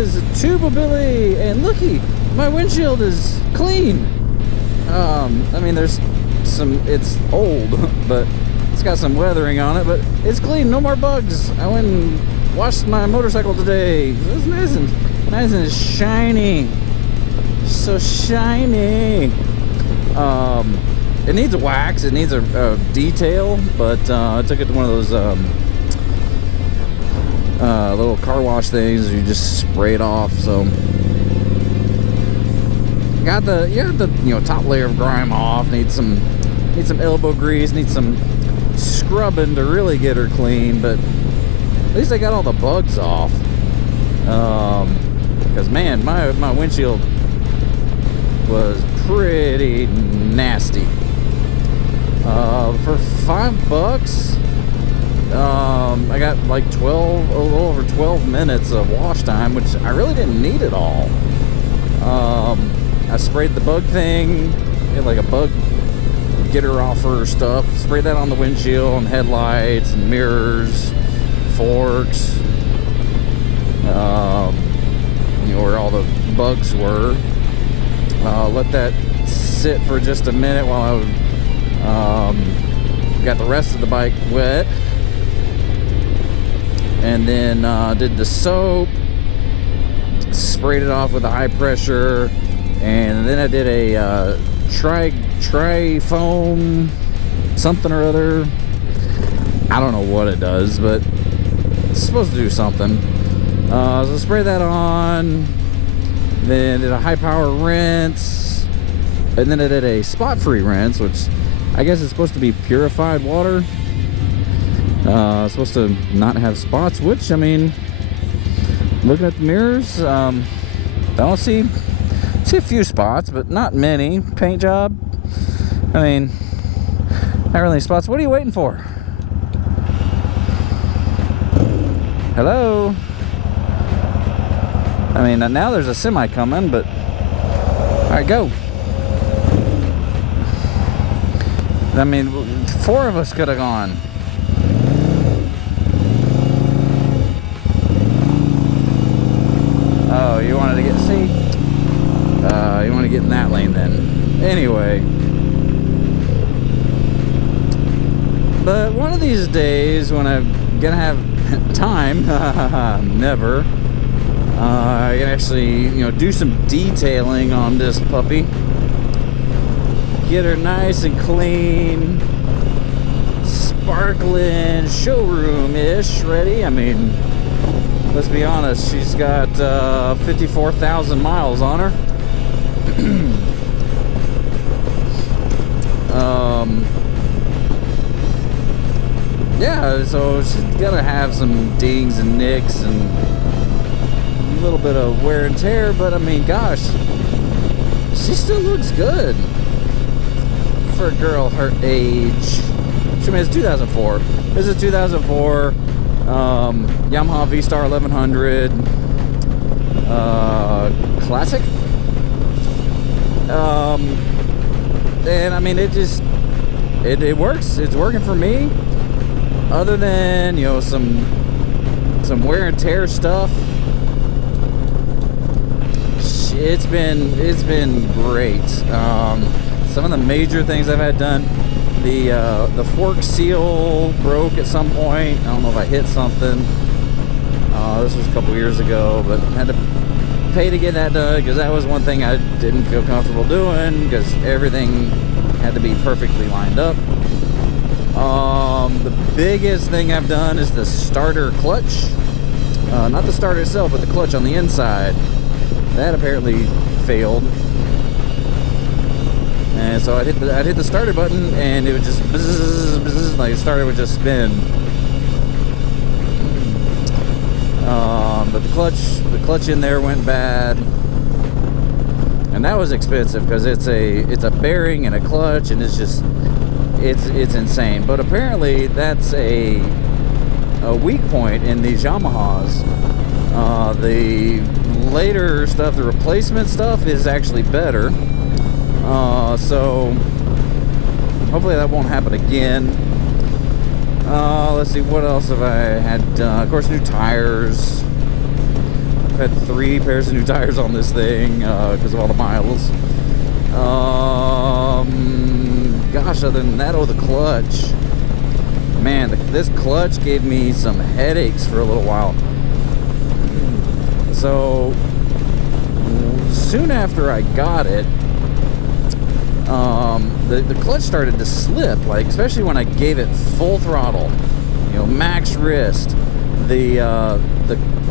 is Tubabilly, and looky, my windshield is clean. I mean, there's some, it's old, but it's got some weathering on it, but it's clean, no more bugs. I went and washed my motorcycle today. It was nice and shiny. So shiny. It needs a wax, it needs a detail, but I took it to one of those little car wash things. You just spray it off. So got the top layer of grime off. Need some elbow grease. Need some scrubbing to really get her clean. But at least I got all the bugs off. Because man, my windshield was pretty nasty. For $5, I got like a little over 12 minutes of wash time, which I really didn't need at all. I sprayed the bug thing, like a bug getter offer stuff. Sprayed that on the windshield and headlights and mirrors, forks, where all the bugs were. Let that sit for just a minute while I got the rest of the bike wet, and then did the soap, sprayed it off with a high pressure, and then I did a tri foam something or other. I don't know what it does, but it's supposed to do something. So spray that on, then did a high power rinse, and then I did a spot free rinse, which I guess it's supposed to be purified water. It's supposed to not have spots, which, I mean, looking at the mirrors, I don't see a few spots, but not many. Paint job, I mean, not really spots. What are you waiting for? Hello? I mean, now there's a semi coming, but all right, go. I mean, 4 of us could have gone. Oh, you wanted to get, see? You want to get in that lane then. Anyway. But one of these days when I'm gonna have time, never, I can actually, do some detailing on this puppy. Get her nice and clean, sparkling, showroom-ish ready. I mean, let's be honest, she's got 54,000 miles on her. Yeah, so she's gonna have some dings and nicks and a little bit of wear and tear, but I mean, gosh, she still looks good for a girl her age. I mean, it's 2004. This is 2004 Yamaha V-Star 1100 Classic. And I mean, it works. It's working for me. Other than some wear and tear stuff, it's been great. Some of the major things I've had done, the fork seal broke at some point. I don't know if I hit something. This was a couple years ago, but I had to pay to get that done because that was one thing I didn't feel comfortable doing because everything had to be perfectly lined up. The biggest thing I've done is the starter clutch. Not the starter itself, but the clutch on the inside. That apparently failed. And so I'd hit the starter button and it would just bzz, bzz, like the starter would just spin. But the clutch in there went bad. And that was expensive because it's a bearing and a clutch, and it's insane. But apparently that's a weak point in these Yamahas. The later stuff, the replacement stuff, is actually better. So hopefully that won't happen again. Let's see, what else have I had done? Of course, new tires. had 3 pairs of new tires on this thing because of all the miles. Gosh, other than that, the clutch. Man, this clutch gave me some headaches for a little while. So, soon after I got it, the clutch started to slip, like, especially when I gave it full throttle, you know, max wrist.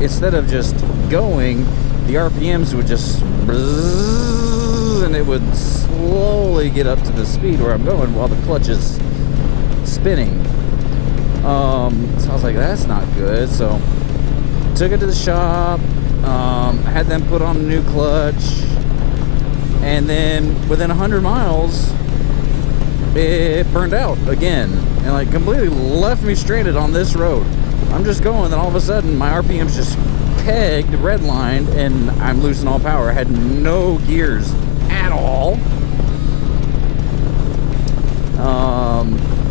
Instead of just going, the RPMs would just bzzz, and it would slowly get up to the speed where I'm going while the clutch is spinning. So I was like, that's not good. So took it to the shop, had them put on a new clutch, and then within 100 miles it burned out again and like completely left me stranded on this road. I'm just going, then all of a sudden my RPM's just pegged, redlined, and I'm losing all power. I had no gears at all.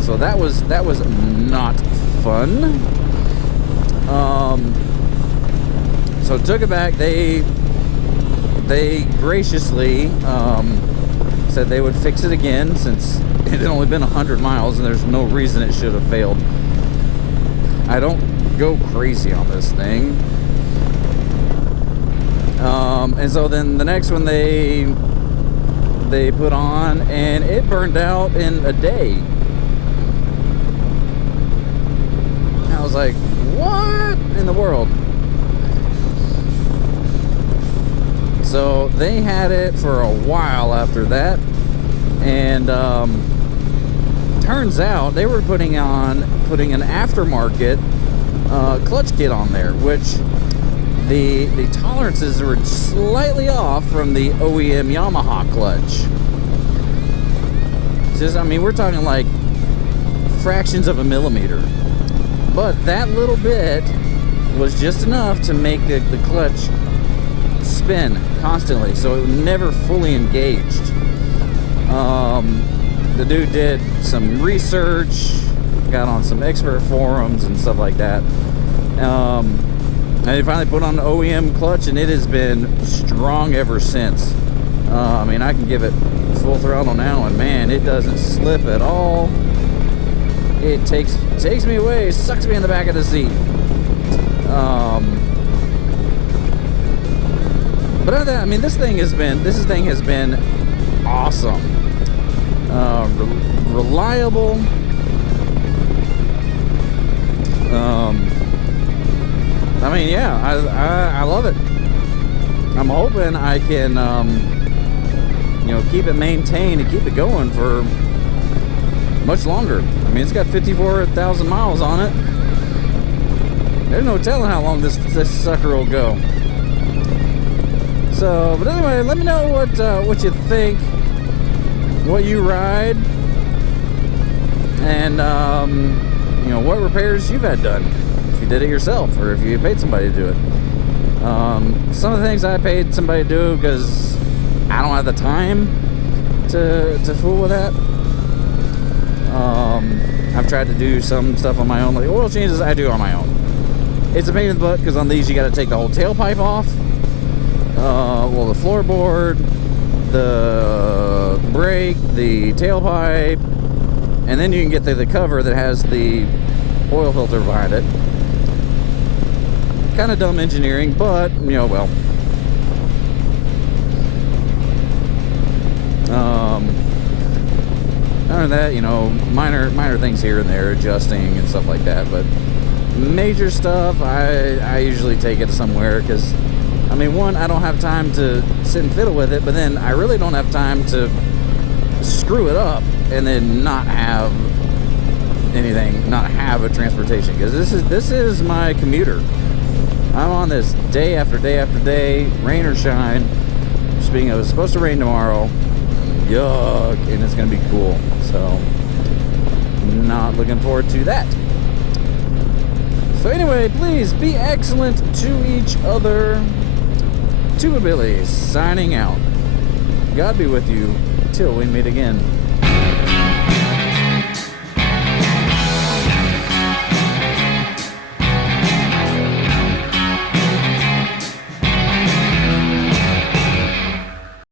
So that was not fun. So took it back. They graciously said they would fix it again since it had only been 100 miles and there's no reason it should have failed. I don't go crazy on this thing. And so then the next one they put on, and it burned out in a day. I was like, what in the world? So they had it for a while after that, and turns out they were putting an aftermarket clutch kit on there, which the tolerances were slightly off from the OEM Yamaha clutch. Just, I mean, we're talking like fractions of a millimeter, but that little bit was just enough to make the clutch spin constantly, so it never fully engaged. The dude did some research, got on some expert forums and stuff like that, and he finally put on the OEM clutch, and it has been strong ever since. I mean, I can give it full throttle now, and man, it doesn't slip at all. It takes me away, sucks me in the back of the seat. But other than that, I mean, this thing has been awesome, reliable. I mean, yeah, I love it. I'm hoping I can, you know, keep it maintained and keep it going for much longer. I mean, it's got 54,000 miles on it. There's no telling how long this sucker will go. So, but anyway, let me know what you think, what you ride, and you know, what repairs you've had done, if you did it yourself or if you paid somebody to do it. Some of the things I paid somebody to do because I don't have the time to fool with that. I've tried to do some stuff on my own, like oil changes I do on my own. It's a pain in the butt because on these you got to take the whole tailpipe off. Well, the floorboard, the brake, the tailpipe, and then you can get the cover that has the oil filter behind it. Kind of dumb engineering, but, you know, well. Other than that, you know, minor things here and there, adjusting and stuff like that, but major stuff, I usually take it somewhere because, I mean, one, I don't have time to sit and fiddle with it, but then I really don't have time to screw it up and then not have anything, not have a transportation, because this is my commuter. I'm on this day after day after day, rain or shine. Speaking of, it's supposed to rain tomorrow. Yuck, and it's gonna be cool. So, not looking forward to that. So anyway, please be excellent to each other. Tuba Billy signing out. God be with you till we meet again.